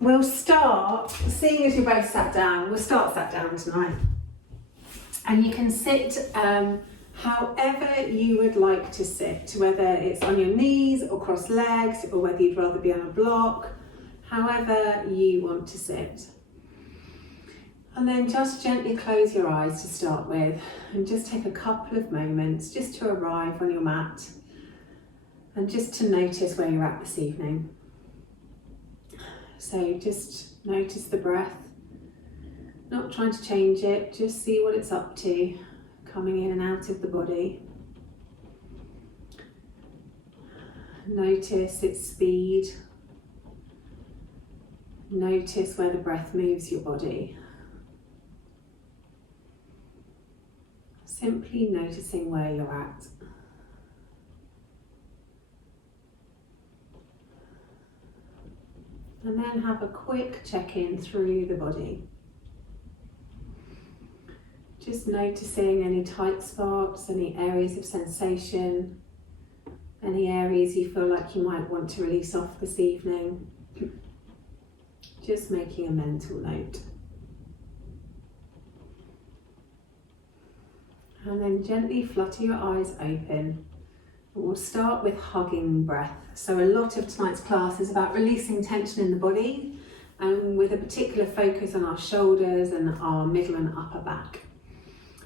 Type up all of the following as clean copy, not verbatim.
we'll start, seeing as you're both sat down, we'll start sat down tonight. And you can sit however you would like to sit, whether it's on your knees or cross legs, or whether you'd rather be on a block, however you want to sit. And then just gently close your eyes to start with, and just take a couple of moments just to arrive on your mat and just to notice where you're at this evening. So just notice the breath, not trying to change it, just see what it's up to, coming in and out of the body. Notice its speed. Notice where the breath moves your body. Simply noticing where you're at. And then have a quick check-in through the body. Just noticing any tight spots, any areas of sensation, any areas you feel like you might want to release off this evening. Just making a mental note. And then gently flutter your eyes open. We'll start with hugging breath. So a lot of tonight's class is about releasing tension in the body, and with a particular focus on our shoulders and our middle and upper back.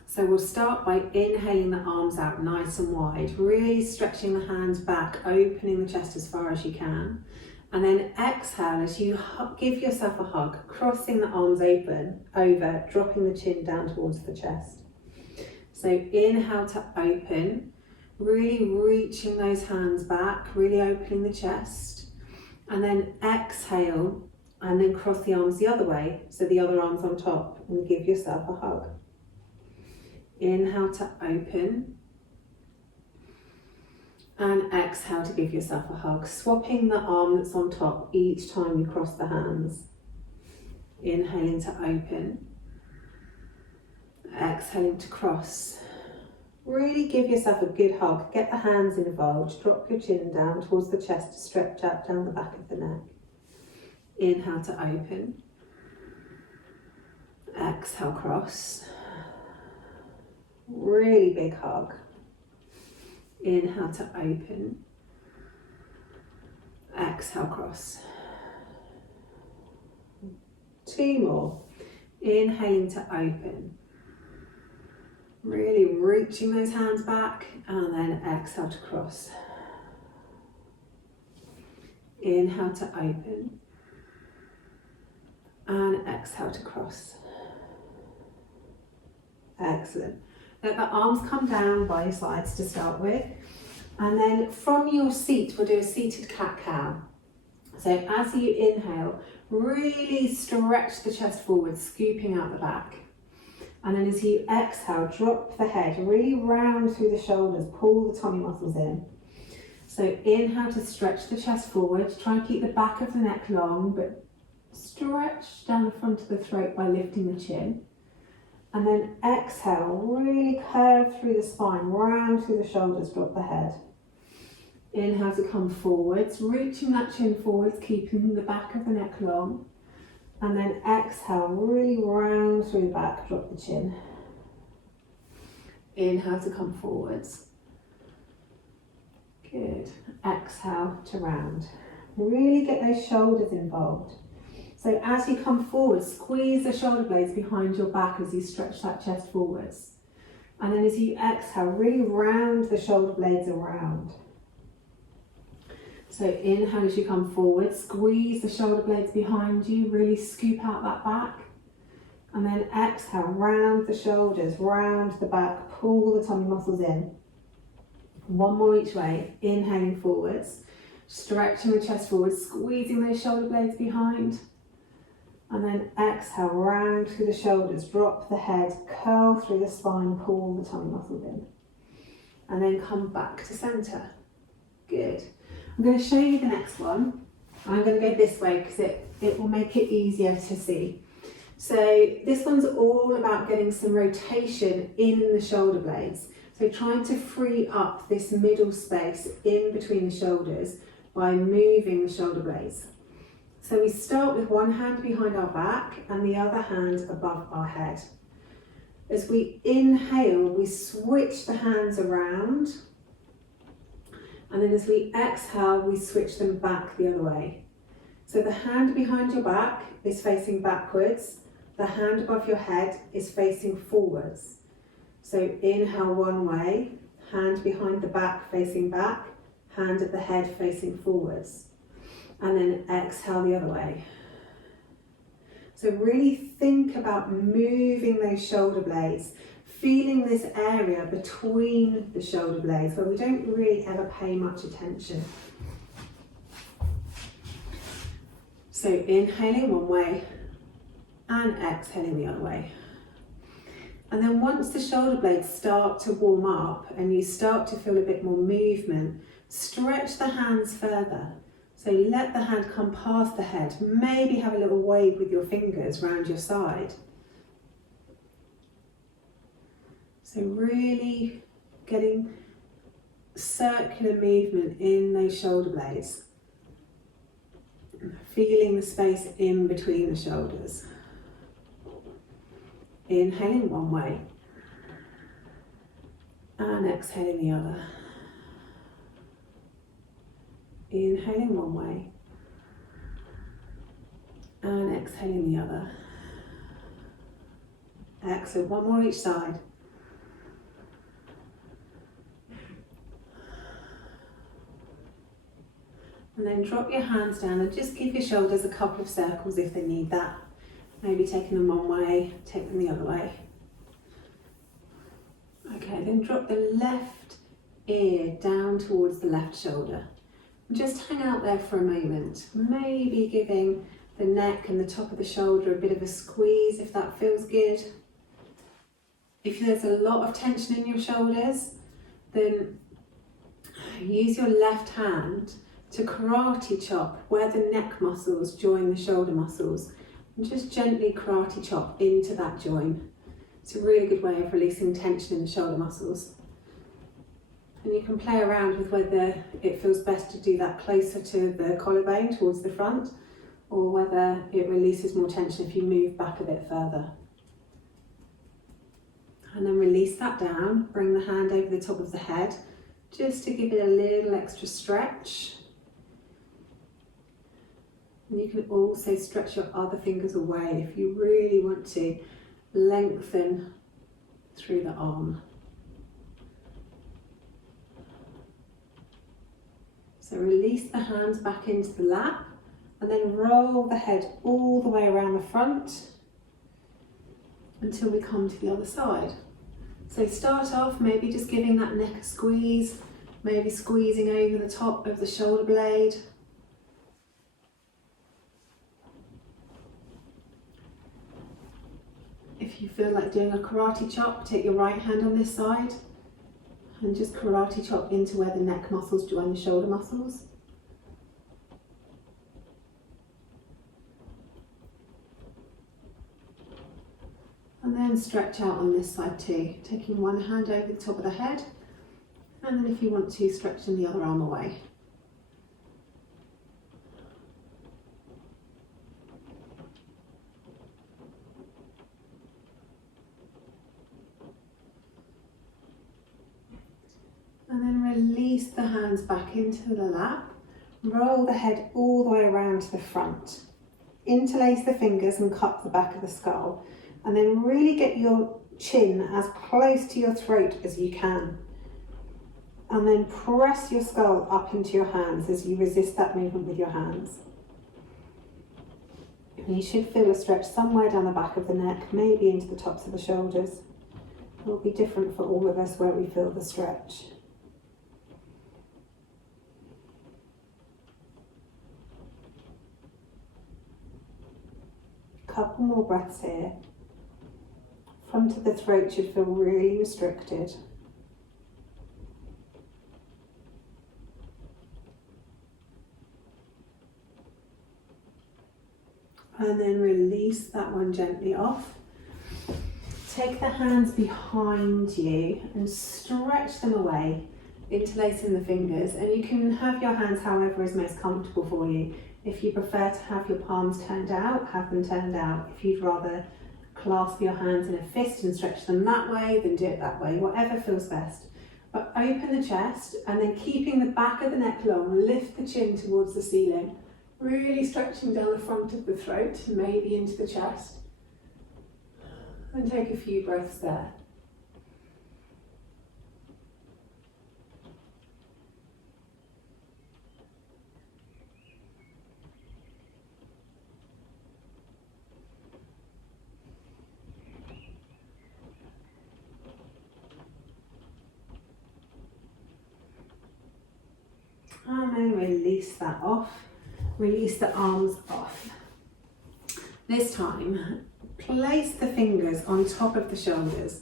So we'll start by inhaling the arms out nice and wide, really stretching the hands back, opening the chest as far as you can. And then exhale as you give yourself a hug, crossing the arms open, over, dropping the chin down towards the chest. So inhale to open, really reaching those hands back, really opening the chest. And then exhale, and then cross the arms the other way, so the other arm's on top, and give yourself a hug. Inhale to open, and exhale to give yourself a hug, swapping the arm that's on top each time you cross the hands. Inhaling to open, exhaling to cross. Really give yourself a good hug, get the hands involved, drop your chin down towards the chest to stretch out down the back of the neck. Inhale to open, exhale cross. Really big hug. Inhale to open, exhale cross. 2 more. Inhaling to open, really reaching those hands back, and then exhale to cross. Inhale to open, and exhale to cross. Excellent. Let the arms come down by your sides to start with, and then from your seat we'll do a seated cat-cow. So as you inhale, really stretch the chest forward, scooping out the back. And then as you exhale, drop the head, really round through the shoulders, pull the tummy muscles in. So inhale to stretch the chest forward, try and keep the back of the neck long, but stretch down the front of the throat by lifting the chin. And then exhale, really curve through the spine, round through the shoulders, drop the head. Inhale to come forwards, reaching that chin forwards, keeping the back of the neck long. And then exhale, really round through the back, drop the chin. Inhale to come forwards. Good. Exhale to round. Really get those shoulders involved. So as you come forward, squeeze the shoulder blades behind your back as you stretch that chest forwards. And then as you exhale, really round the shoulder blades around. So inhale as you come forward, squeeze the shoulder blades behind you, really scoop out that back. And then exhale, round the shoulders, round the back, pull the tummy muscles in. 1 more each way, inhaling forwards, stretching the chest forward, squeezing those shoulder blades behind. And then exhale, round through the shoulders, drop the head, curl through the spine, pull the tummy muscles in. And then come back to centre. Good. I'm going to show you the next one. I'm going to go this way because it will make it easier to see. So this one's all about getting some rotation in the shoulder blades. So trying to free up this middle space in between the shoulders by moving the shoulder blades. So we start with one hand behind our back and the other hand above our head. As we inhale, we switch the hands around, and then as we exhale, we switch them back the other way. So the hand behind your back is facing backwards, the hand above your head is facing forwards. So inhale one way, hand behind the back facing back, hand at the head facing forwards, and then exhale the other way. So really think about moving those shoulder blades, feeling this area between the shoulder blades where we don't really ever pay much attention. So inhaling one way and exhaling the other way. And then once the shoulder blades start to warm up and you start to feel a bit more movement, stretch the hands further. So let the hand come past the head. Maybe have a little wave with your fingers round your side. So really getting circular movement in those shoulder blades. Feeling the space in between the shoulders. Inhaling one way and exhaling the other. Inhaling one way and exhaling the other. Exhale, one more each side. And then drop your hands down and just give your shoulders a couple of circles if they need that. Maybe taking them one way, take them the other way. Okay, then drop the left ear down towards the left shoulder. Just hang out there for a moment, maybe giving the neck and the top of the shoulder a bit of a squeeze if that feels good. If there's a lot of tension in your shoulders, then use your left hand to karate chop where the neck muscles join the shoulder muscles, and just gently karate chop into that join. It's a really good way of releasing tension in the shoulder muscles. And you can play around with whether it feels best to do that closer to the collarbone towards the front, or whether it releases more tension if you move back a bit further. And then release that down, bring the hand over the top of the head, just to give it a little extra stretch. And you can also stretch your other fingers away if you really want to lengthen through the arm. So release the hands back into the lap and then roll the head all the way around the front until we come to the other side. So start off maybe just giving that neck a squeeze, maybe squeezing over the top of the shoulder blade. If you feel like doing a karate chop, take your right hand on this side and just karate chop into where the neck muscles join the shoulder muscles. And then stretch out on this side too, taking one hand over the top of the head, and then if you want to, stretching the other arm away. And then release the hands back into the lap, roll the head all the way around to the front. Interlace the fingers and cup the back of the skull, and then really get your chin as close to your throat as you can. And then press your skull up into your hands as you resist that movement with your hands. And you should feel a stretch somewhere down the back of the neck, maybe into the tops of the shoulders. It will be different for all of us where we feel the stretch. Couple more breaths here. Front of the throat should feel really restricted. And then release that one gently off. Take the hands behind you and stretch them away, interlacing the fingers, and you can have your hands however is most comfortable for you. If you prefer to have your palms turned out, have them turned out. If you'd rather clasp your hands in a fist and stretch them that way, then do it that way, whatever feels best. But open the chest and then keeping the back of the neck long, lift the chin towards the ceiling, really stretching down the front of the throat, maybe into the chest. And take a few breaths there. And then release that off. Release the arms off. This time, place the fingers on top of the shoulders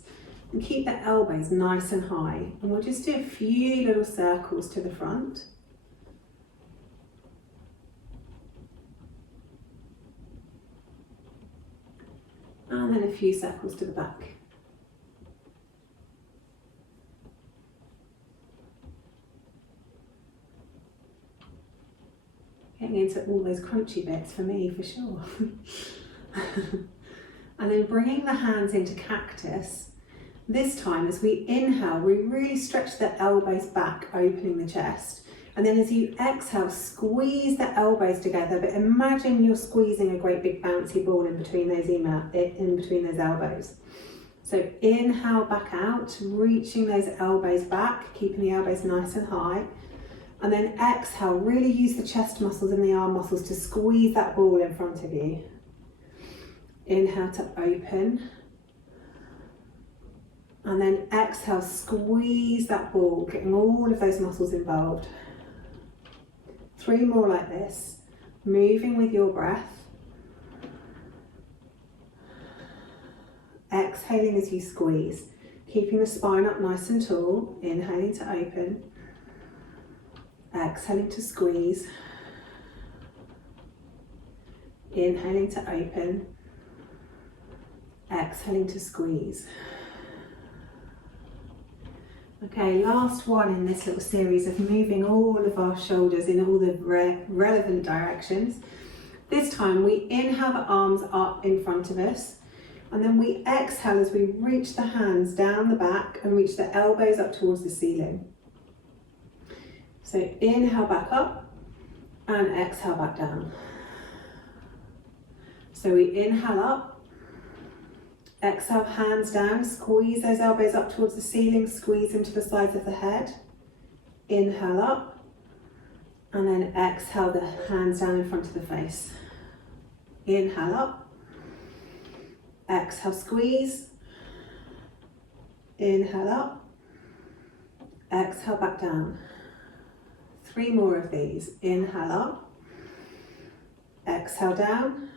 and keep the elbows nice and high. And we'll just do a few little circles to the front. And then a few circles to the back. Getting into all those crunchy bits for me, for sure. And then bringing the hands into cactus. This time, as we inhale, we really stretch the elbows back, opening the chest. And then as you exhale, squeeze the elbows together, but imagine you're squeezing a great big bouncy ball in between those elbows. So inhale back out, reaching those elbows back, keeping the elbows nice and high. And then exhale, really use the chest muscles and the arm muscles to squeeze that ball in front of you. Inhale to open. And then exhale, squeeze that ball, getting all of those muscles involved. 3 more like this, moving with your breath. Exhaling as you squeeze, keeping the spine up nice and tall, inhaling to open. Exhaling to squeeze, inhaling to open, exhaling to squeeze. Okay, last one in this little series of moving all of our shoulders in all the relevant directions. This time we inhale the arms up in front of us, and then we exhale as we reach the hands down the back and reach the elbows up towards the ceiling. So inhale back up and exhale back down. So we inhale up, exhale hands down, squeeze those elbows up towards the ceiling, squeeze into the sides of the head. Inhale up and then exhale the hands down in front of the face. Inhale up, exhale squeeze, inhale up, exhale back down. 3 more of these. Inhale up, exhale down,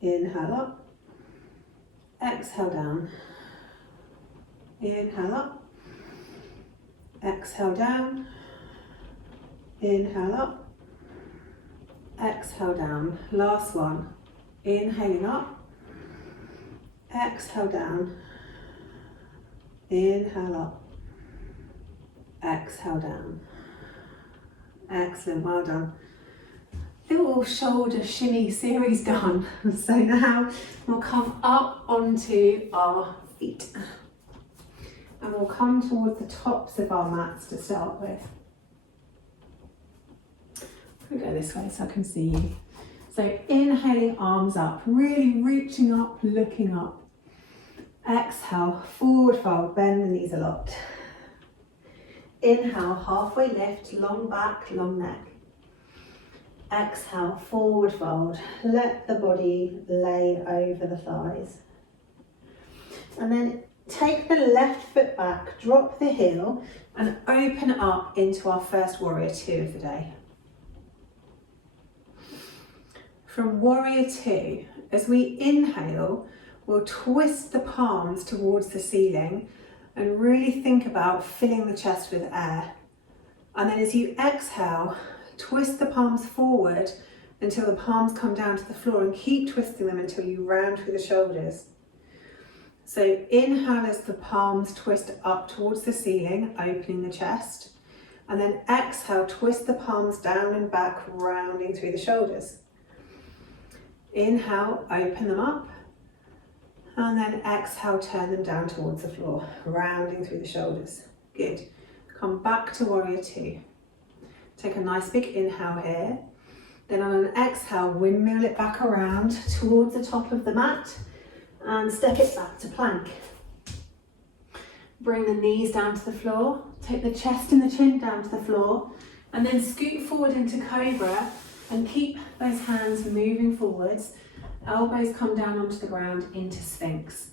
inhale up, exhale down, inhale up, exhale down, inhale up, exhale down. Last one. Inhaling up, exhale down, inhale up, exhale down. Excellent, well done. Little shoulder shimmy series done. So now we'll come up onto our feet and we'll come towards the tops of our mats to start with. We'll go this way so I can see you. So inhaling, arms up, really reaching up, looking up. Exhale, forward fold, bend the knees a lot. Inhale, halfway lift, long back, long neck. Exhale, forward fold. Let the body lay over the thighs. And then take the left foot back, drop the heel, and open up into our first warrior 2 of the day. From warrior 2, as we inhale, we'll twist the palms towards the ceiling and really think about filling the chest with air. And then as you exhale, twist the palms forward until the palms come down to the floor and keep twisting them until you round through the shoulders. So inhale as the palms twist up towards the ceiling, opening the chest. And then exhale, twist the palms down and back, rounding through the shoulders. Inhale, open them up. And then exhale, turn them down towards the floor, rounding through the shoulders. Good. Come back to warrior two. Take a nice big inhale here. Then on an exhale, windmill it back around towards the top of the mat and step it back to plank. Bring the knees down to the floor. Take the chest and the chin down to the floor. And then scoot forward into cobra and keep those hands moving forwards. Elbows come down onto the ground into Sphinx.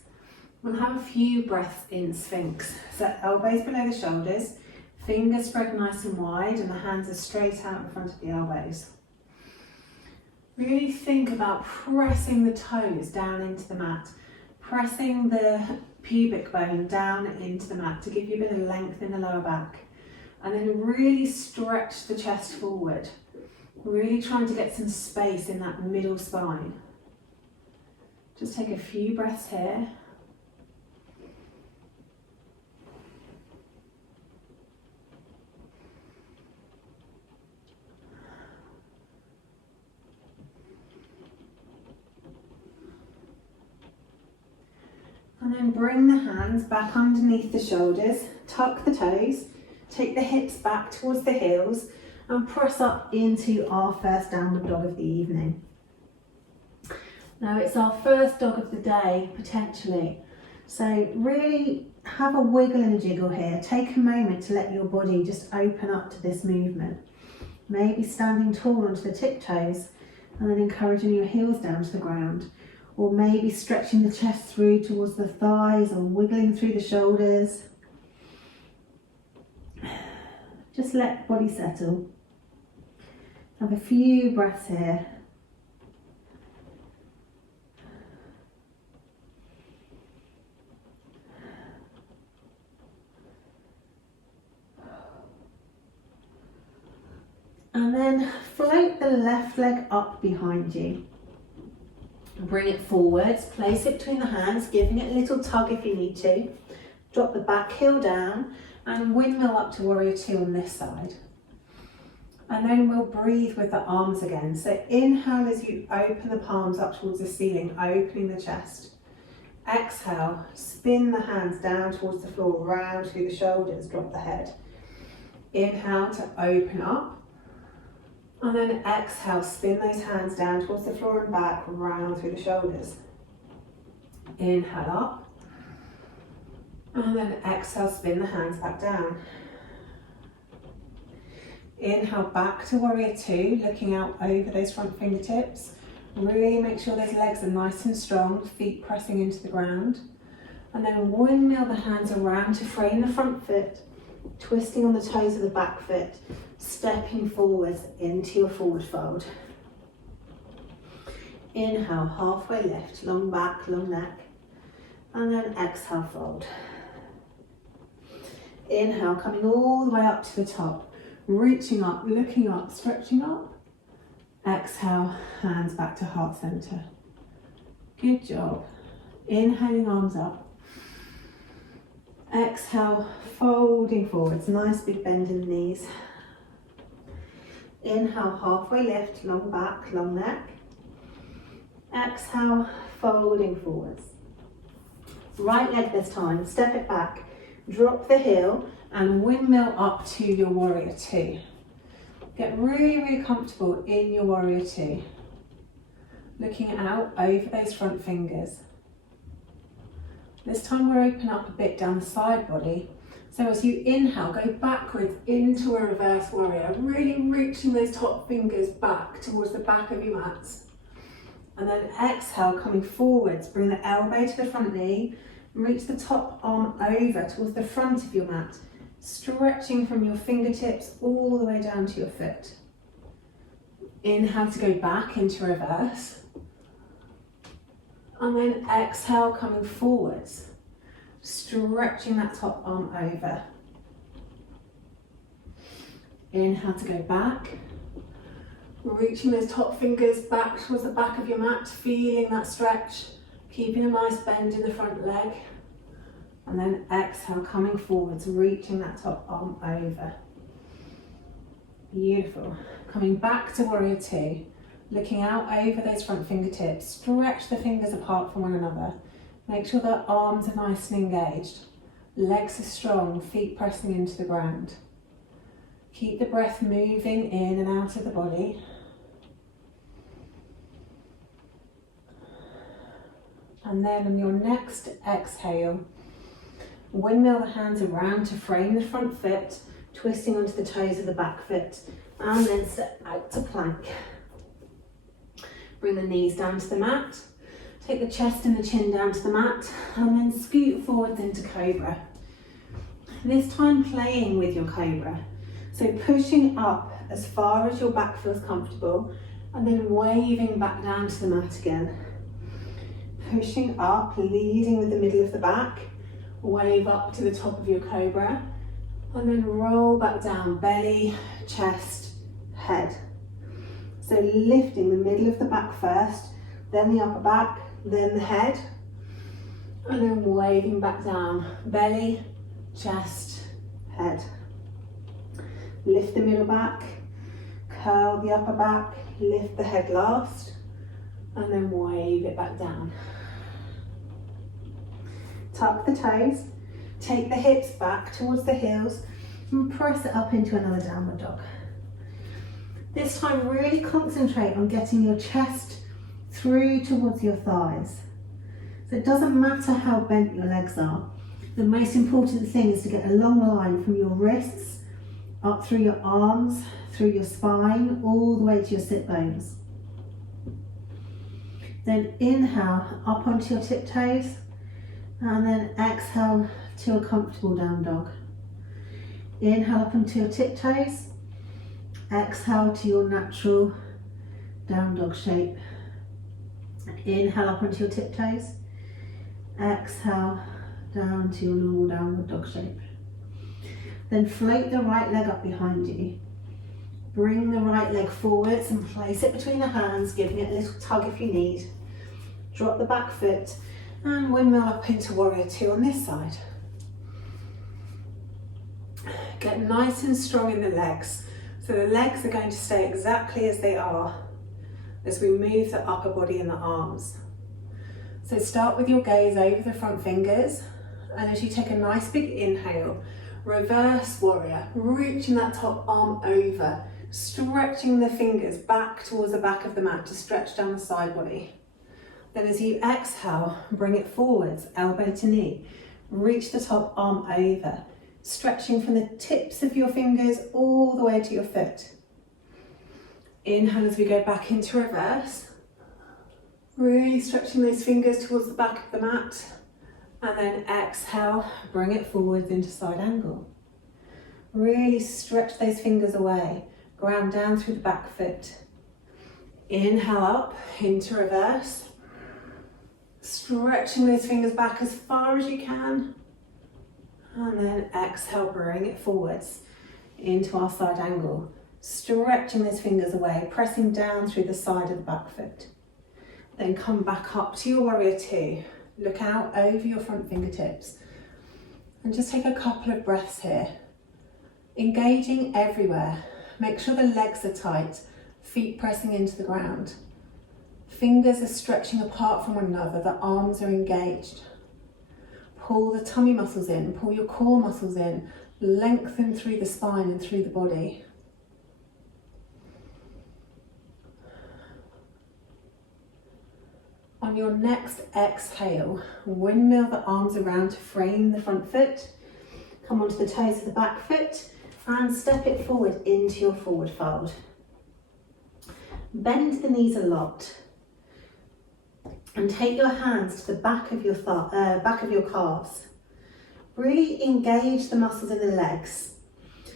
We'll have a few breaths in Sphinx. So elbows below the shoulders, fingers spread nice and wide, and the hands are straight out in front of the elbows. Really think about pressing the toes down into the mat, pressing the pubic bone down into the mat to give you a bit of length in the lower back. And then really stretch the chest forward. Really trying to get some space in that middle spine. Just take a few breaths here. And then bring the hands back underneath the shoulders, tuck the toes, take the hips back towards the heels and press up into our first downward dog of the evening. Now it's our first dog of the day, potentially. So really have a wiggle and a jiggle here. Take a moment to let your body just open up to this movement. Maybe standing tall onto the tiptoes and then encouraging your heels down to the ground. Or maybe stretching the chest through towards the thighs or wiggling through the shoulders. Just let the body settle. Have a few breaths here. And then float the left leg up behind you. Bring it forwards, place it between the hands, giving it a little tug if you need to. Drop the back heel down and windmill up to warrior two on this side. And then we'll breathe with the arms again. So inhale as you open the palms up towards the ceiling, opening the chest. Exhale, spin the hands down towards the floor, round through the shoulders, drop the head. Inhale to open up. And then exhale, spin those hands down towards the floor and back, round through the shoulders. Inhale up. And then exhale, spin the hands back down. Inhale back to warrior two, looking out over those front fingertips. Really make sure those legs are nice and strong, feet pressing into the ground. And then windmill the hands around to frame the front foot, twisting on the toes of the back foot, stepping forwards into your forward fold. Inhale, halfway lift, long back, long neck. And then exhale, fold. Inhale, coming all the way up to the top, reaching up, looking up, stretching up. Exhale, hands back to heart center. Good job. Inhaling, arms up. Exhale, folding forwards, nice big bend in the knees. Inhale, halfway lift, long back, long neck. Exhale, folding forwards. Right leg this time, step it back, drop the heel and windmill up to your warrior two. Get really, really comfortable in your warrior two. Looking out over those front fingers. This time we'll open up a bit down the side body. So as you inhale, go backwards into a reverse warrior, really reaching those top fingers back towards the back of your mats. And then exhale, coming forwards, bring the elbow to the front knee, reach the top arm over towards the front of your mat, stretching from your fingertips all the way down to your foot. Inhale to go back into reverse. And then exhale, coming forwards, stretching that top arm over. Inhale to go back, reaching those top fingers back towards the back of your mat, feeling that stretch, keeping a nice bend in the front leg. And then exhale, coming forwards, reaching that top arm over. Beautiful. Coming back to warrior two, looking out over those front fingertips, stretch the fingers apart from one another. Make sure that arms are nice and engaged. Legs are strong, feet pressing into the ground. Keep the breath moving in and out of the body. And then on your next exhale, windmill the hands around to frame the front foot, twisting onto the toes of the back foot, and then step out to plank. Bring the knees down to the mat. Take the chest and the chin down to the mat, and then scoot forwards into cobra. This time playing with your cobra. So pushing up as far as your back feels comfortable, and then waving back down to the mat again. Pushing up, leading with the middle of the back, wave up to the top of your cobra, and then roll back down, belly, chest, head. So lifting the middle of the back first, then the upper back, then the head, and then waving back down, belly, chest, head. Lift the middle back, curl the upper back, lift the head last, and then wave it back down. Tuck the toes, take the hips back towards the heels, and press it up into another downward dog. This time really concentrate on getting your chest through towards your thighs. So it doesn't matter how bent your legs are. The most important thing is to get a long line from your wrists, up through your arms, through your spine, all the way to your sit bones. Then inhale up onto your tiptoes, and then exhale to a comfortable down dog. Inhale up onto your tiptoes, exhale to your natural down dog shape. Inhale up onto your tiptoes, exhale down to your normal downward dog shape. Then float the right leg up behind you. Bring the right leg forwards and place it between the hands, giving it a little tug if you need. Drop the back foot and windmill up into warrior two on this side. Get nice and strong in the legs. So the legs are going to stay exactly as they are as we move the upper body and the arms. So start with your gaze over the front fingers, and as you take a nice big inhale, reverse warrior, reaching that top arm over, stretching the fingers back towards the back of the mat to stretch down the side body. Then as you exhale, bring it forwards, elbow to knee, reach the top arm over, stretching from the tips of your fingers all the way to your foot. Inhale as we go back into reverse, really stretching those fingers towards the back of the mat, and then exhale, bring it forwards into side angle. Really stretch those fingers away, ground down through the back foot. Inhale up into reverse, stretching those fingers back as far as you can, and then exhale, bring it forwards into our side angle, stretching those fingers away, pressing down through the side of the back foot. Then come back up to your warrior two. Look out over your front fingertips and just take a couple of breaths here. Engaging everywhere. Make sure the legs are tight, feet pressing into the ground. Fingers are stretching apart from one another, the arms are engaged. Pull the tummy muscles in, pull your core muscles in, lengthen through the spine and through the body. On your next exhale, windmill the arms around to frame the front foot. Come onto the toes of the back foot and step it forward into your forward fold. Bend the knees a lot and take your hands to the back of your calves. Really engage the muscles in the legs.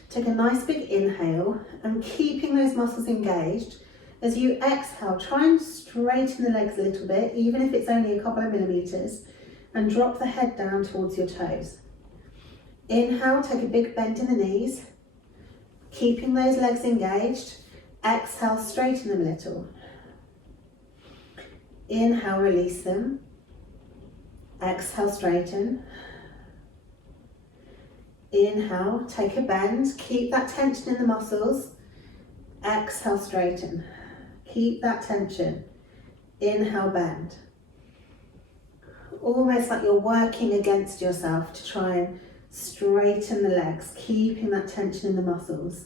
Take a nice big inhale and keeping those muscles engaged. As you exhale, try and straighten the legs a little bit, even if it's only a couple of millimeters, and drop the head down towards your toes. Inhale, take a big bend in the knees, keeping those legs engaged. Exhale, straighten them a little. Inhale, release them. Exhale, straighten. Inhale, take a bend, keep that tension in the muscles. exhale, straighten. Keep that tension. Inhale, bend. Almost like you're working against yourself to try and straighten the legs, keeping that tension in the muscles.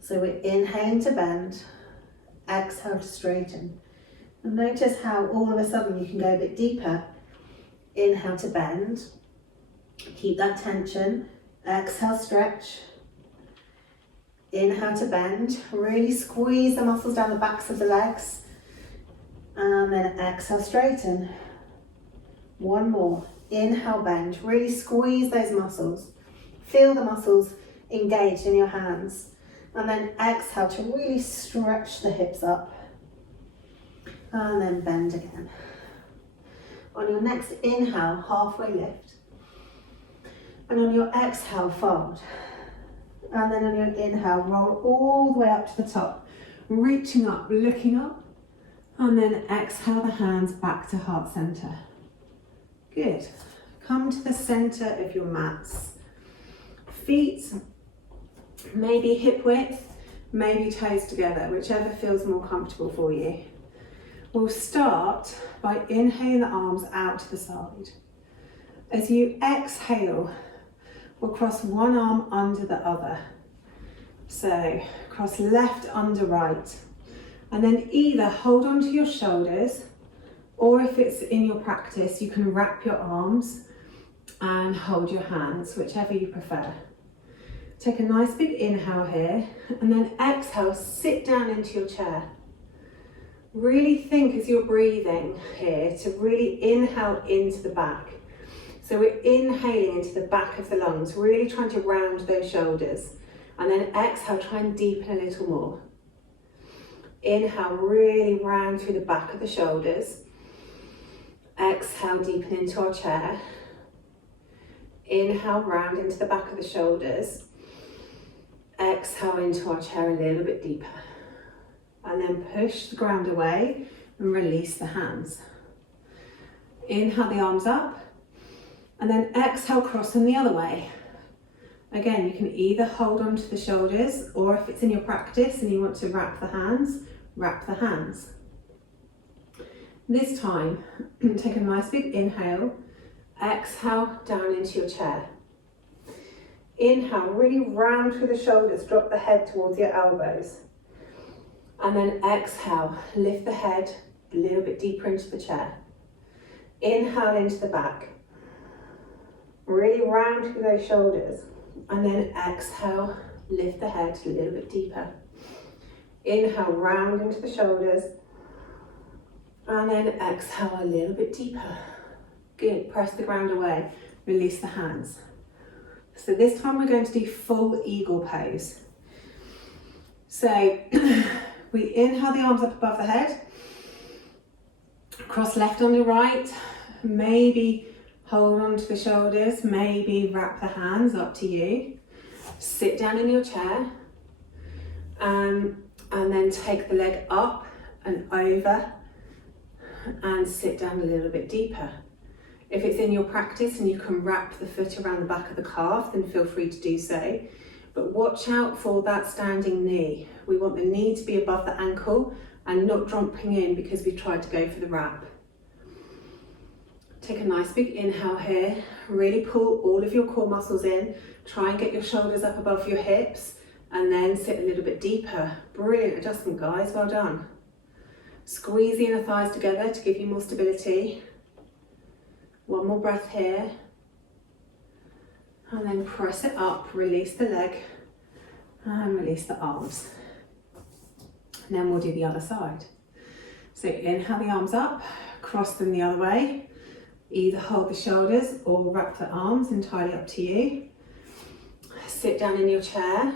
So we're inhaling to bend, exhale to straighten. And notice how all of a sudden you can go a bit deeper. Inhale to bend, keep that tension, exhale, stretch. Inhale to bend, really squeeze the muscles down the backs of the legs. And then exhale, straighten. One more. Inhale, bend. Really squeeze those muscles. Feel the muscles engaged in your hands. And then exhale to really stretch the hips up. And then bend again. On your next inhale, halfway lift. And on your exhale, fold. And then on your inhale, roll all the way up to the top. Reaching up, looking up. And then exhale the hands back to heart center. Good. Come to the center of your mats. Feet, maybe hip width, maybe toes together, whichever feels more comfortable for you. We'll start by inhaling the arms out to the side. As you exhale, we'll cross one arm under the other. So cross left under right. And then either hold onto your shoulders, or if it's in your practice, you can wrap your arms and hold your hands, whichever you prefer. Take a nice big inhale here, and then exhale, sit down into your chair. Really think as you're breathing here to really inhale into the back. So we're inhaling into the back of the lungs, really trying to round those shoulders. And then exhale, try and deepen a little more. Inhale, really round through the back of the shoulders. Exhale, deepen into our chair. Inhale, round into the back of the shoulders. Exhale into our chair a little bit deeper. And then push the ground away and release the hands. Inhale the arms up. And then exhale, cross them the other way. Again, you can either hold onto the shoulders, or if it's in your practice and you want to wrap the hands, wrap the hands. This time, take a nice big inhale, exhale down into your chair. Inhale, really round through the shoulders, drop the head towards your elbows. And then exhale, lift the head a little bit deeper into the chair. Inhale into the back. Really round through those shoulders. And then exhale, lift the head a little bit deeper. Inhale, round into the shoulders. And then exhale a little bit deeper. Good, press the ground away, release the hands. So this time we're going to do full eagle pose. So we inhale the arms up above the head. Cross left on the right. Maybe hold on to the shoulders, maybe wrap the hands, up to you. Sit down in your chair. And then take the leg up and over and sit down a little bit deeper. If it's in your practice and you can wrap the foot around the back of the calf, then feel free to do so. But watch out for that standing knee. We want the knee to be above the ankle and not dropping in because we've tried to go for the wrap. Take a nice big inhale here. Really pull all of your core muscles in. Try and get your shoulders up above your hips and then sit a little bit deeper. Brilliant adjustment, guys, well done. Squeeze the inner thighs together to give you more stability. One more breath here. And then press it up, release the leg and release the arms. And then we'll do the other side. So inhale the arms up, cross them the other way. Either hold the shoulders or wrap the arms, entirely up to you. Sit down in your chair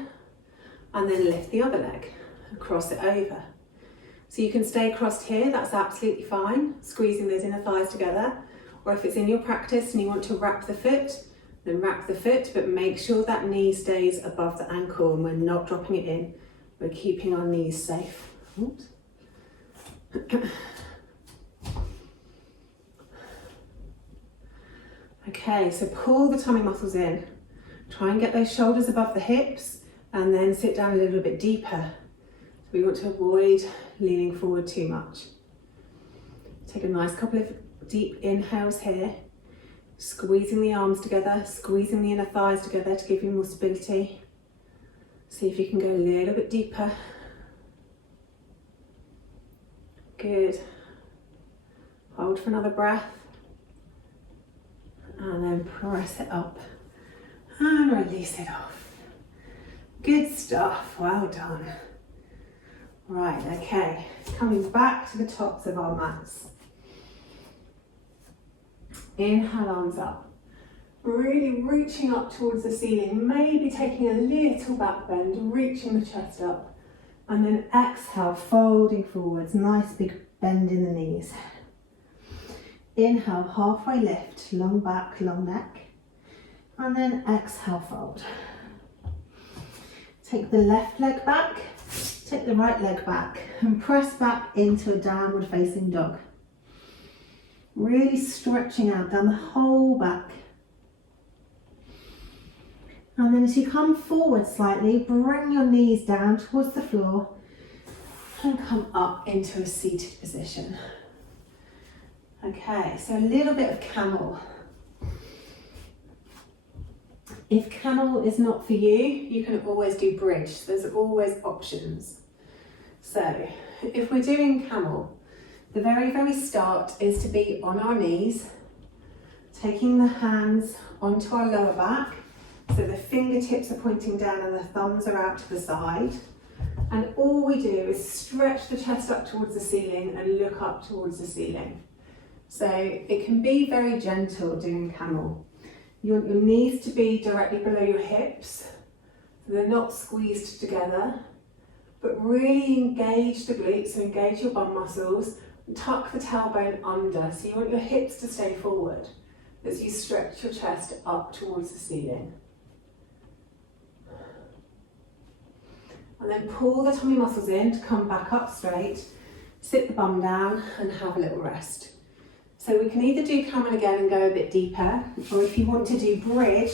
and then lift the other leg, cross it over. So you can stay crossed here, that's absolutely fine, squeezing those inner thighs together. Or if it's in your practice and you want to wrap the foot, then wrap the foot, but make sure that knee stays above the ankle and we're not dropping it in. We're keeping our knees safe. Oops. Okay, so pull the tummy muscles in. Try and get those shoulders above the hips and then sit down a little bit deeper. we want to avoid leaning forward too much. Take a nice couple of deep inhales here, squeezing the arms together, squeezing the inner thighs together to give you more stability. See if you can go a little bit deeper. Good. Hold for another breath. And then press it up and release it off. Good stuff, well done. Right, okay, coming back to the tops of our mats. Inhale, arms up. Really reaching up towards the ceiling, maybe taking a little back bend, reaching the chest up. And then exhale, folding forwards, nice big bend in the knees. Inhale, halfway lift, long back, long neck. And then exhale, fold. Take the left leg back, take the right leg back, and press back into a downward facing dog. Really stretching out down the whole back. And then as you come forward slightly, bring your knees down towards the floor and come up into a seated position. Okay, so a little bit of camel. If camel is not for you, you can always do bridge. There's always options. So if we're doing camel, the very, very start is to be on our knees, taking the hands onto our lower back, so the fingertips are pointing down and the thumbs are out to the side. And all we do is stretch the chest up towards the ceiling and look up towards the ceiling. So it can be very gentle doing camel. You want your knees to be directly below your hips, so they're not squeezed together, but really engage the glutes, so engage your bum muscles, and tuck the tailbone under, so you want your hips to stay forward as you stretch your chest up towards the ceiling. And then pull the tummy muscles in to come back up straight, sit the bum down and have a little rest. So we can either do camel again and go a bit deeper, or if you want to do bridge,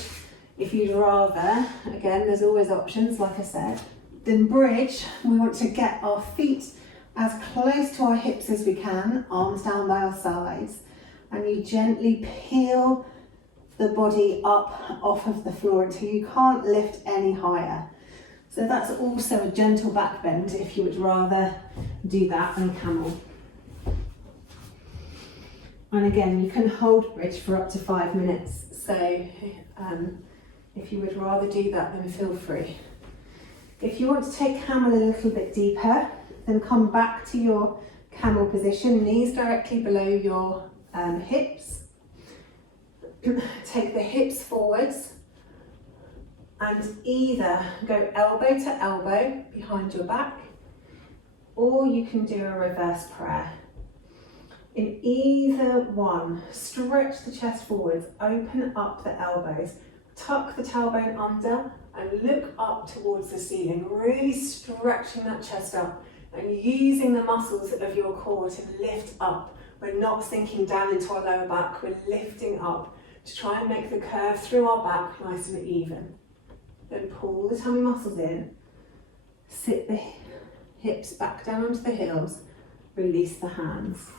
if you'd rather, again, there's always options, like I said. Then bridge, we want to get our feet as close to our hips as we can, arms down by our sides, and you gently peel the body up off of the floor until you can't lift any higher. So that's also a gentle back bend if you would rather do that than camel. And again, you can hold bridge for up to 5 minutes. So if you would rather do that, then feel free. If you want to take camel a little bit deeper, then come back to your camel position, knees directly below your hips. Take the hips forwards and either go elbow to elbow behind your back, or you can do a reverse prayer. In either one, stretch the chest forwards, open up the elbows, tuck the tailbone under and look up towards the ceiling, really stretching that chest up and using the muscles of your core to lift up. We're not sinking down into our lower back, we're lifting up to try and make the curve through our back nice and even. Then pull the tummy muscles in, sit the hips back down onto the heels, release the hands.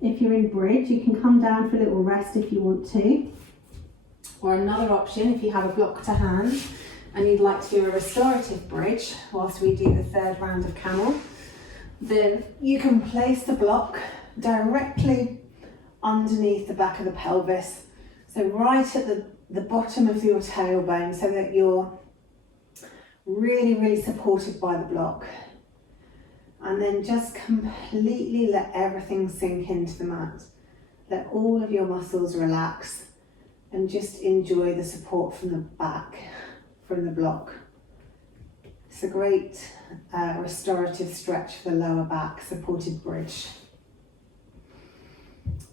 If you're in bridge, you can come down for a little rest if you want to. Or another option, if you have a block to hand and you'd like to do a restorative bridge whilst we do the third round of camel, then you can place the block directly underneath the back of the pelvis. So right at the bottom of your tailbone, so that you're really, really supported by the block. And then just completely let everything sink into the mat. Let all of your muscles relax and just enjoy the support from the back, from the block. It's a great restorative stretch for the lower back, supported bridge.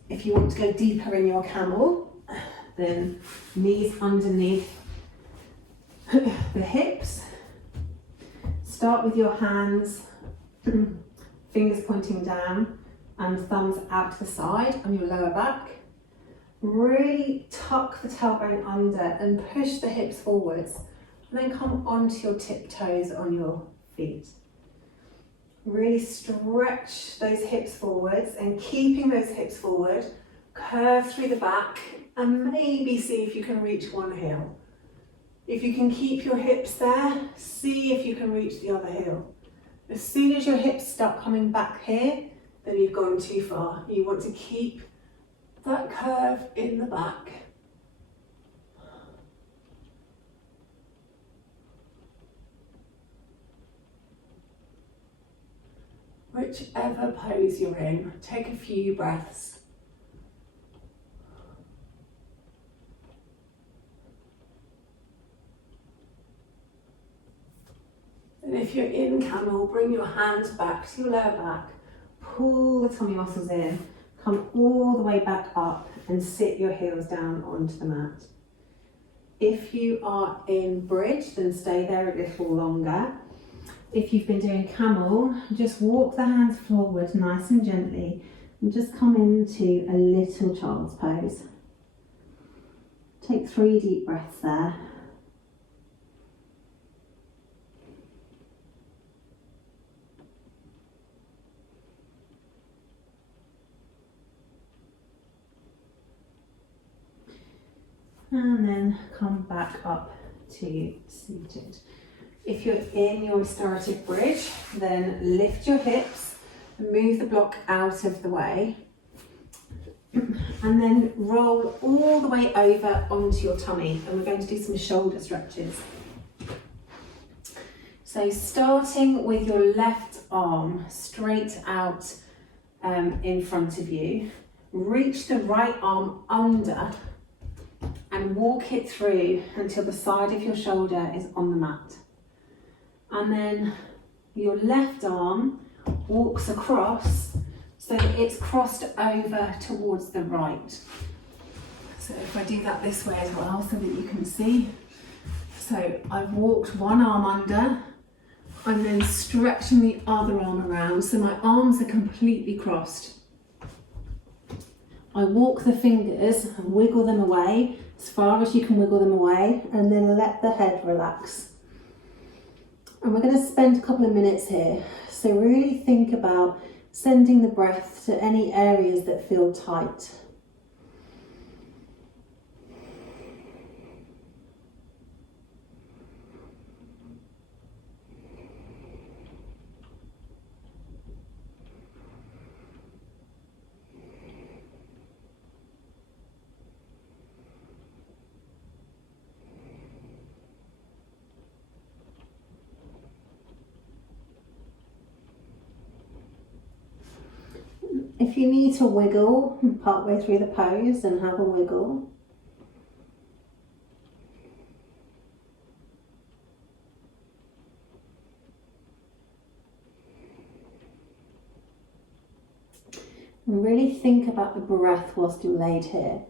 If you want to go deeper in your camel, then knees underneath the hips. Start with your hands, fingers pointing down and thumbs out to the side on your lower back. Really tuck the tailbone under and push the hips forwards, and then come onto your tiptoes on your feet. Really stretch those hips forwards, and keeping those hips forward, curve through the back, and maybe see if you can reach one heel. If you can keep your hips there, see if you can reach the other heel. As soon as your hips start coming back here, then you've gone too far. You want to keep that curve in the back. Whichever pose you're in, take a few breaths. And if you're in camel, bring your hands back to your lower back, pull the tummy muscles in, come all the way back up and sit your heels down onto the mat. If you are in bridge, then stay there a little longer. If you've been doing camel, just walk the hands forward nice and gently and just come into a little child's pose. Take 3 deep breaths there. And then come back up to seated. If you're in your restorative bridge, then lift your hips and move the block out of the way. And then roll all the way over onto your tummy. And we're going to do some shoulder stretches. So starting with your left arm straight out in front of you, reach the right arm under and walk it through until the side of your shoulder is on the mat. And then your left arm walks across so that it's crossed over towards the right. So if I do that this way as well so that you can see. So I've walked one arm under, I'm then stretching the other arm around so my arms are completely crossed. I walk the fingers and wiggle them away as far as you can wiggle them away, and then let the head relax. And we're going to spend a couple of minutes here. So really think about sending the breath to any areas that feel tight. If you need to wiggle partway through the pose, then have a wiggle. And really think about the breath whilst you're laid here.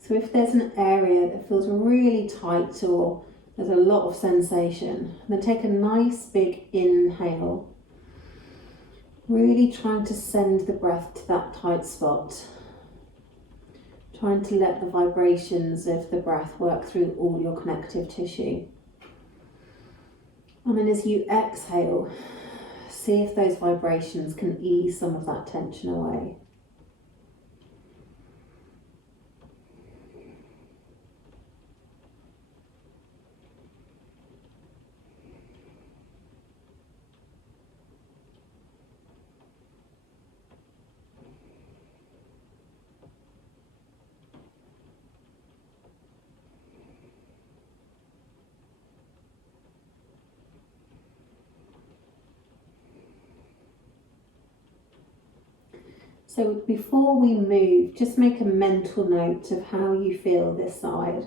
So if there's an area that feels really tight or there's a lot of sensation, then take a nice big inhale. Really trying to send the breath to that tight spot. Trying to let the vibrations of the breath work through all your connective tissue. And then as you exhale, see if those vibrations can ease some of that tension away. So before we move, just make a mental note of how you feel this side.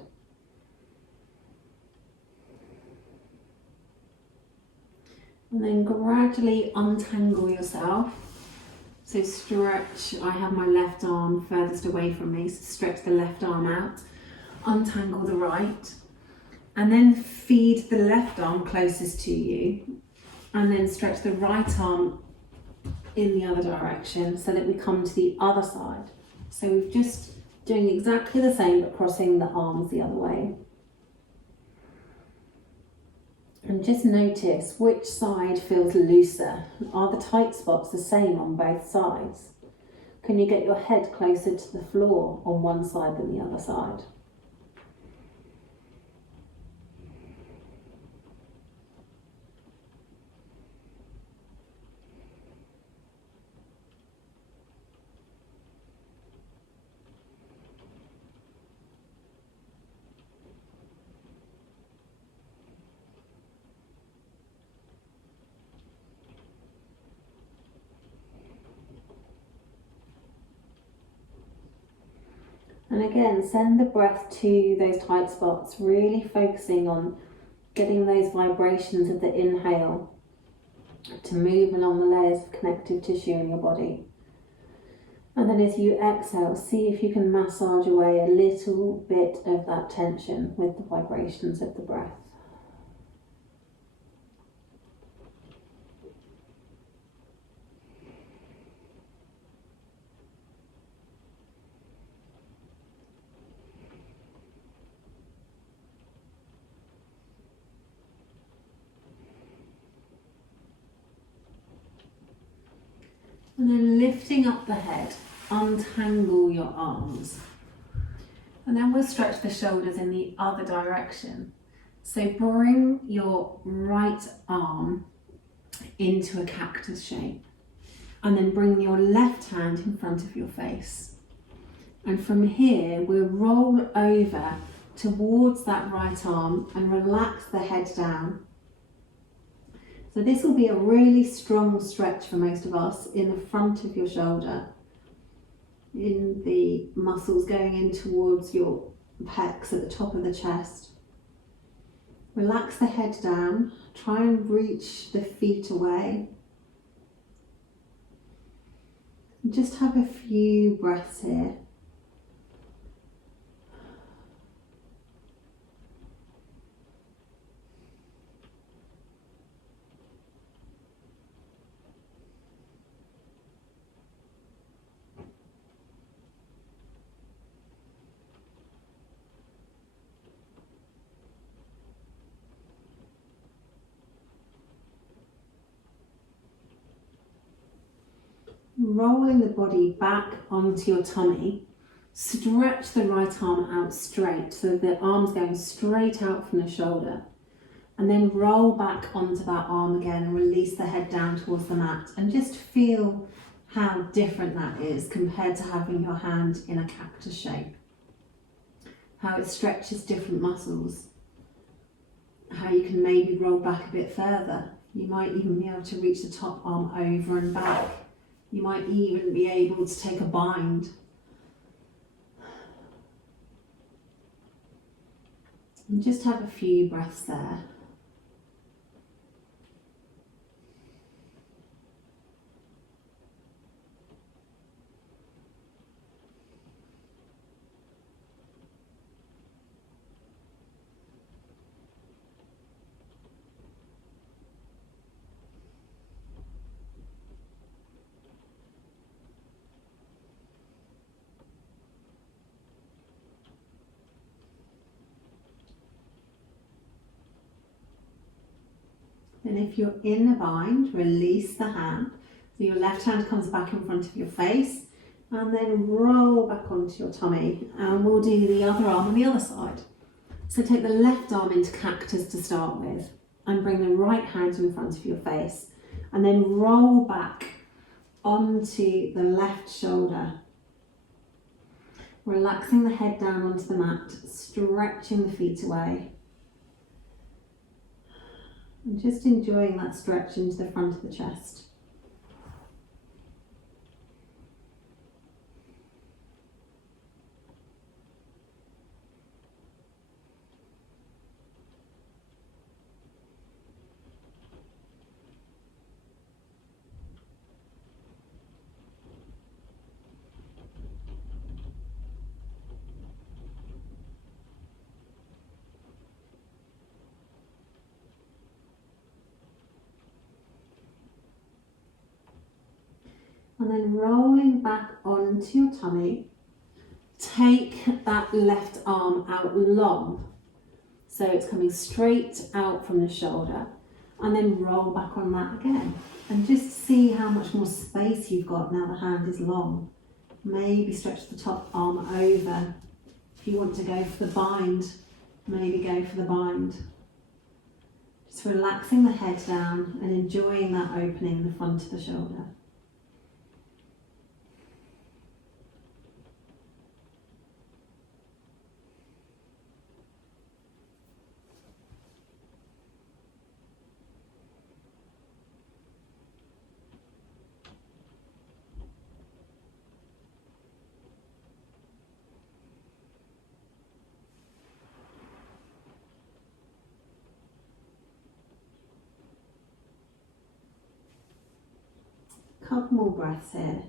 And then gradually untangle yourself. So stretch, I have my left arm furthest away from me, so stretch the left arm out, untangle the right, and then feed the left arm closest to you, and then stretch the right arm in the other direction so that we come to the other side. So we're just doing exactly the same but crossing the arms the other way. And just notice which side feels looser. Are the tight spots the same on both sides? Can you get your head closer to the floor on one side than the other side? And again, send the breath to those tight spots, really focusing on getting those vibrations of the inhale to move along the layers of connective tissue in your body. And then as you exhale, see if you can massage away a little bit of that tension with the vibrations of the breath. And then lifting up the head, untangle your arms. And then we'll stretch the shoulders in the other direction. So bring your right arm into a cactus shape. And then bring your left hand in front of your face. And from here, we'll roll over towards that right arm and relax the head down. So this will be a really strong stretch for most of us in the front of your shoulder, in the muscles going in towards your pecs at the top of the chest. Relax the head down, try and reach the feet away. And just have a few breaths here. Rolling the body back onto your tummy, stretch the right arm out straight so the arm's going straight out from the shoulder, and then roll back onto that arm again and release the head down towards the mat, and just feel how different that is compared to having your hand in a cactus shape. How it stretches different muscles, how you can maybe roll back a bit further. You might even be able to reach the top arm over and back. You might even be able to take a bind. And just have a few breaths there. And if you're in a bind, release the hand. So your left hand comes back in front of your face, and then roll back onto your tummy. And we'll do the other arm on the other side. So take the left arm into cactus to start with, and bring the right hand in front of your face. And then roll back onto the left shoulder. Relaxing the head down onto the mat, stretching the feet away. And just enjoying that stretch into the front of the chest. And then rolling back onto your tummy, take that left arm out long. So it's coming straight out from the shoulder, and then roll back on that again. And just see how much more space you've got now the hand is long. Maybe stretch the top arm over. If you want to go for the bind, maybe go for the bind. Just relaxing the head down and enjoying that opening in the front of the shoulder. Couple more breaths here.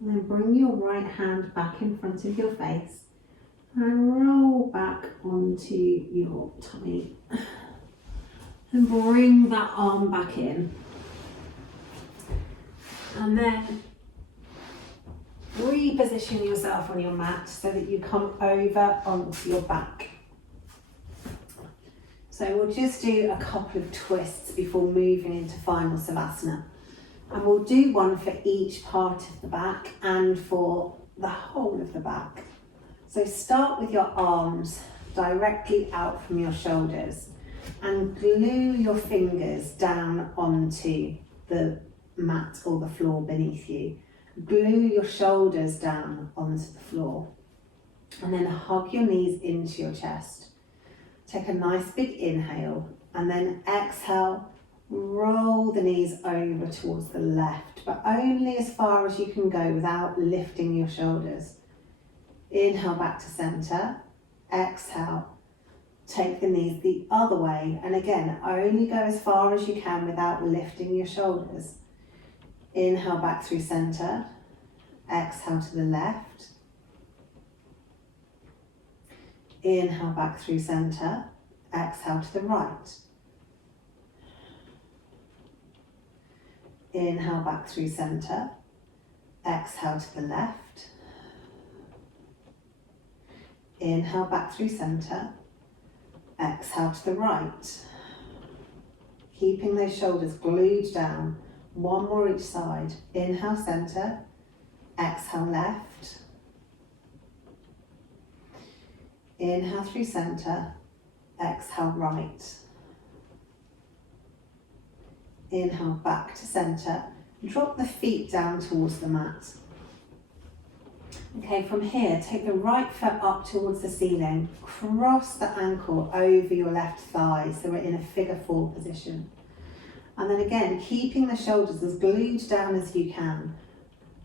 And then bring your right hand back in front of your face and roll back onto your tummy. And bring that arm back in. And then reposition yourself on your mat so that you come over onto your back. So we'll just do a couple of twists before moving into final Savasana. And we'll do one for each part of the back and for the whole of the back. So start with your arms directly out from your shoulders and glue your fingers down onto the mat or the floor beneath you. Glue your shoulders down onto the floor. And then hug your knees into your chest. Take a nice big inhale and then exhale. Roll the knees over towards the left, but only as far as you can go without lifting your shoulders. Inhale back to center. Exhale. Take the knees the other way, and again, only go as far as you can without lifting your shoulders. Inhale back through center. Exhale to the left. Inhale back through center. Exhale to the right. Inhale back through center. Exhale to the left. Inhale back through center. Exhale to the right. Keeping those shoulders glued down. One more each side. Inhale center. Exhale left. Inhale through center. Exhale right. Inhale back to center. Drop the feet down towards the mat. Okay, from here, take the right foot up towards the ceiling. Cross the ankle over your left thigh so we're in a figure 4 position. And then again, keeping the shoulders as glued down as you can.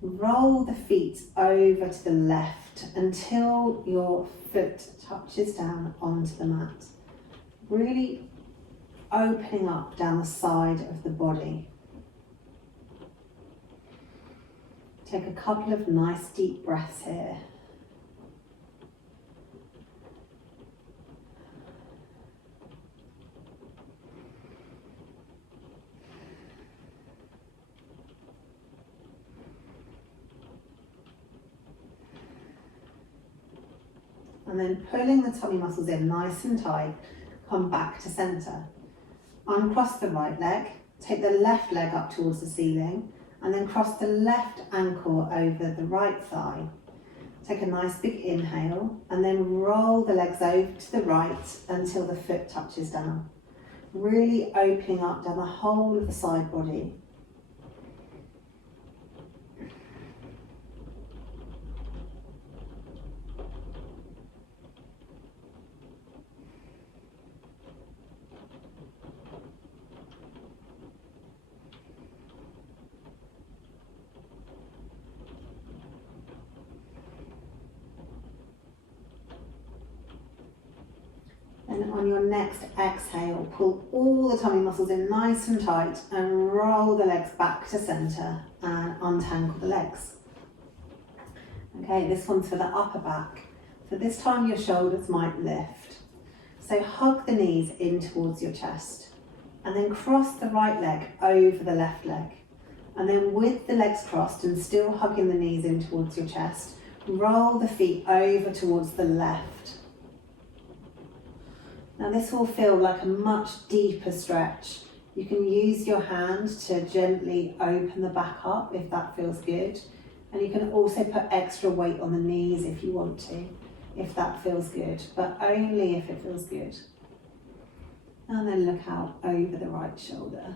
Roll the feet over to the left until your foot touches down onto the mat. Really opening up down the side of the body. Take a couple of nice deep breaths here. And then pulling the tummy muscles in nice and tight, come back to center. Uncross the right leg, take the left leg up towards the ceiling, and then cross the left ankle over the right thigh. Take a nice big inhale, and then roll the legs over to the right until the foot touches down. Really opening up down the whole of the side body. And then on your next exhale, pull all the tummy muscles in nice and tight and roll the legs back to centre and untangle the legs. Okay, this one's for the upper back. So this time your shoulders might lift. So hug the knees in towards your chest and then cross the right leg over the left leg. And then with the legs crossed and still hugging the knees in towards your chest, roll the feet over towards the left. Now this will feel like a much deeper stretch. You can use your hand to gently open the back up if that feels good. And you can also put extra weight on the knees if you want to, if that feels good, but only if it feels good. And then look out over the right shoulder.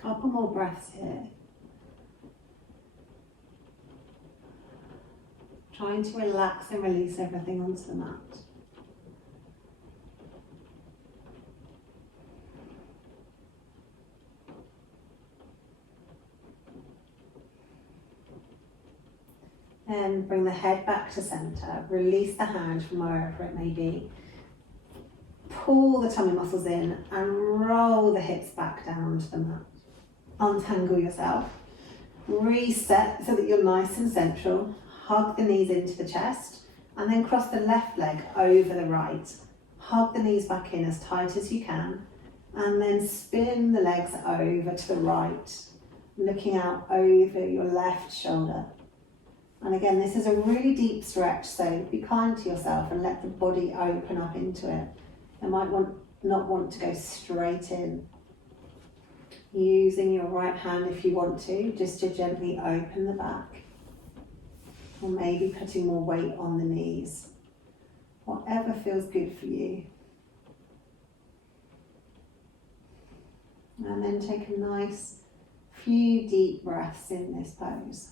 Couple more breaths here. Trying to relax and release everything onto the mat. Then bring the head back to centre. Release the hand from wherever it may be. Pull the tummy muscles in and roll the hips back down to the mat. Untangle yourself. Reset so that you're nice and central. Hug the knees into the chest and then cross the left leg over the right. Hug the knees back in as tight as you can and then spin the legs over to the right, looking out over your left shoulder. And again, this is a really deep stretch, so be kind to yourself and let the body open up into it. You might not want to go straight in. Using your right hand if you want to, just to gently open the back. Or maybe putting more weight on the knees. Whatever feels good for you. And then take a nice few deep breaths in this pose.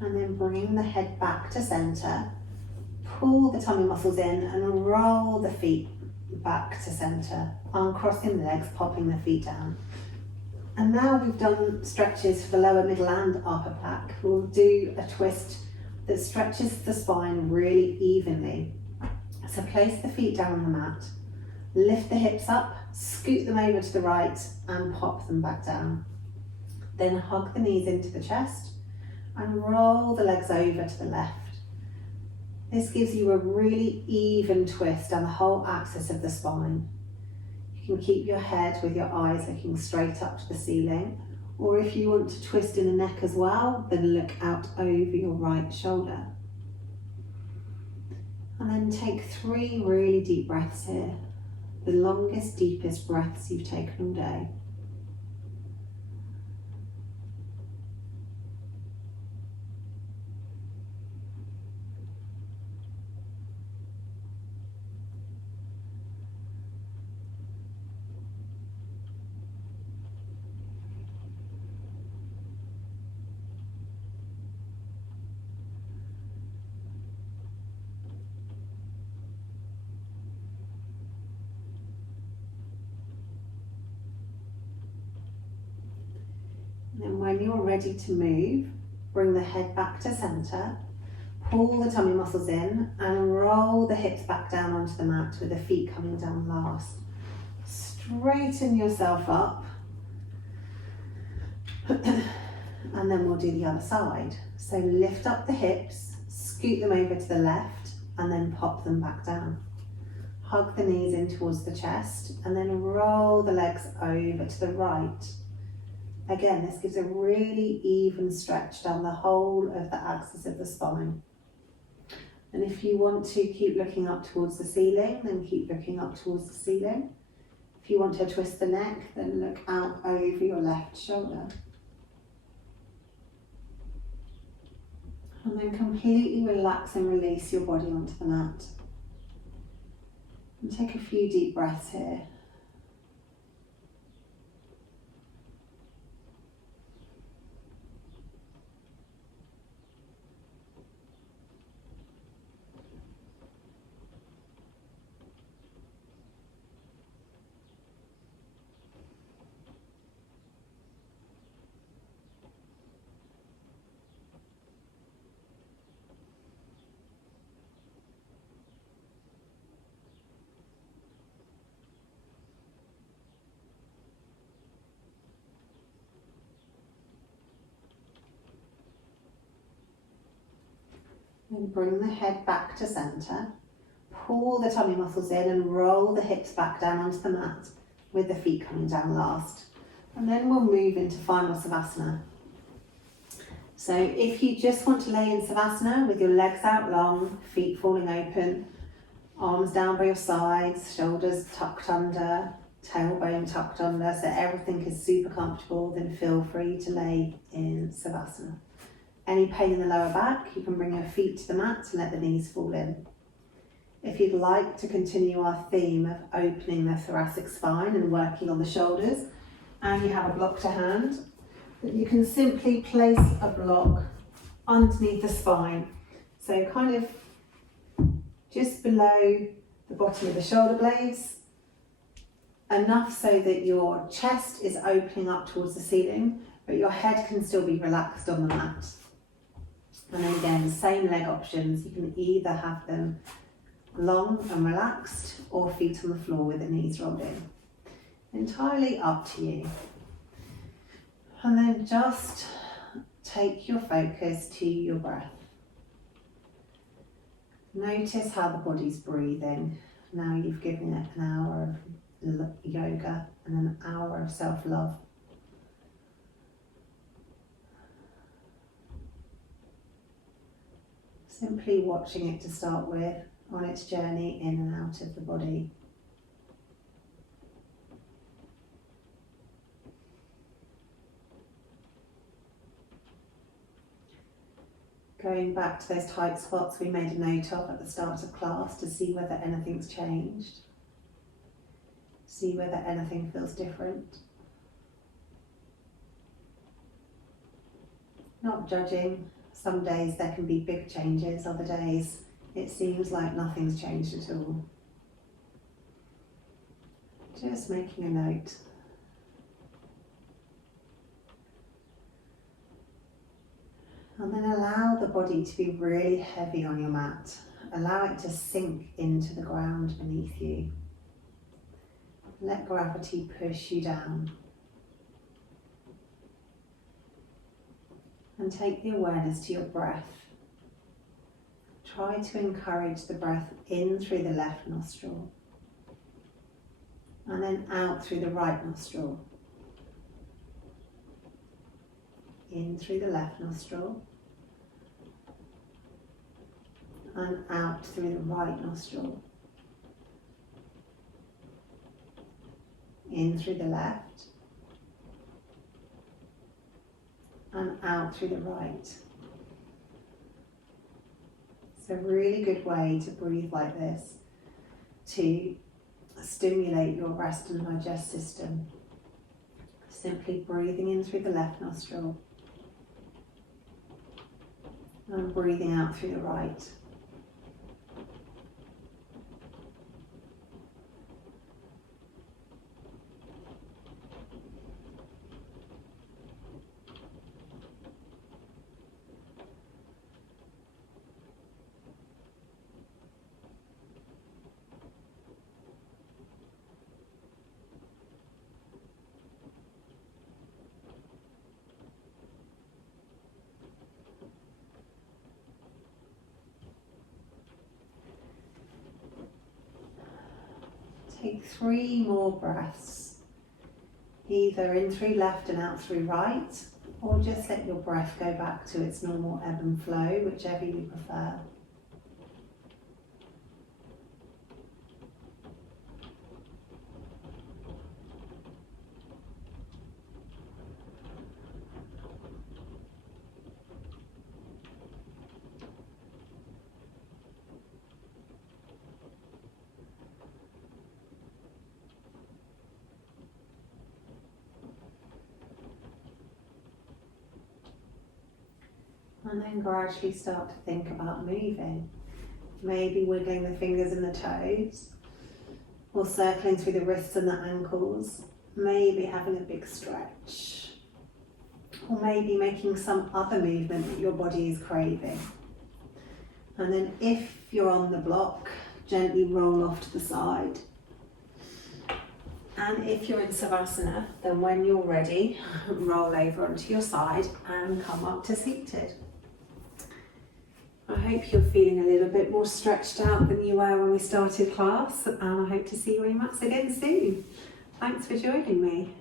And then bring the head back to centre. Pull the tummy muscles in and roll the feet back to centre. Uncrossing the legs, popping the feet down. And now we've done stretches for the lower, middle and upper back. We'll do a twist that stretches the spine really evenly. So place the feet down on the mat. Lift the hips up, scoot them over to the right and pop them back down. Then hug the knees into the chest and roll the legs over to the left. This gives you a really even twist down the whole axis of the spine. You can keep your head with your eyes looking straight up to the ceiling, or if you want to twist in the neck as well, then look out over your right shoulder. And then take 3 really deep breaths here, the longest, deepest breaths you've taken all day. And when you're ready to move, bring the head back to centre, pull the tummy muscles in and roll the hips back down onto the mat with the feet coming down last. Straighten yourself up and then we'll do the other side. So lift up the hips, scoot them over to the left and then pop them back down. Hug the knees in towards the chest and then roll the legs over to the right. Again, this gives a really even stretch down the whole of the axis of the spine. And if you want to keep looking up towards the ceiling, then keep looking up towards the ceiling. If you want to twist the neck, then look out over your left shoulder. And then completely relax and release your body onto the mat. And take a few deep breaths here. Then bring the head back to centre. Pull the tummy muscles in and roll the hips back down onto the mat with the feet coming down last. And then we'll move into final Savasana. So if you just want to lay in Savasana with your legs out long, feet falling open, arms down by your sides, shoulders tucked under, tailbone tucked under, so everything is super comfortable, then feel free to lay in Savasana. Any pain in the lower back, you can bring your feet to the mat and let the knees fall in. If you'd like to continue our theme of opening the thoracic spine and working on the shoulders, and you have a block to hand, then you can simply place a block underneath the spine. So kind of just below the bottom of the shoulder blades, enough so that your chest is opening up towards the ceiling, but your head can still be relaxed on the mat. And then again, same leg options. You can either have them long and relaxed or feet on the floor with the knees rolled in. Entirely up to you. And then just take your focus to your breath. Notice how the body's breathing. Now you've given it an hour of yoga and an hour of self-love. Simply watching it to start with on its journey in and out of the body. Going back to those tight spots we made a note of at the start of class to see whether anything's changed. See whether anything feels different. Not judging. Some days there can be big changes, other days it seems like nothing's changed at all. Just making a note. And then allow the body to be really heavy on your mat. Allow it to sink into the ground beneath you. Let gravity push you down. And take the awareness to your breath. Try to encourage the breath in through the left nostril and then out through the right nostril. In through the left nostril and out through the right nostril. In through the left and out through the right. It's a really good way to breathe like this to stimulate your rest and digest system. Simply breathing in through the left nostril and breathing out through the right. Take 3 more breaths, either in through left and out through right, or just let your breath go back to its normal ebb and flow, whichever you prefer. And then gradually start to think about moving. Maybe wiggling the fingers and the toes, or circling through the wrists and the ankles. Maybe having a big stretch, or maybe making some other movement that your body is craving. And then if you're on the block, gently roll off to the side. And if you're in Savasana, then when you're ready, roll over onto your side and come up to seated. I hope you're feeling a little bit more stretched out than you were when we started class, and I hope to see you on your mats again soon. Thanks for joining me.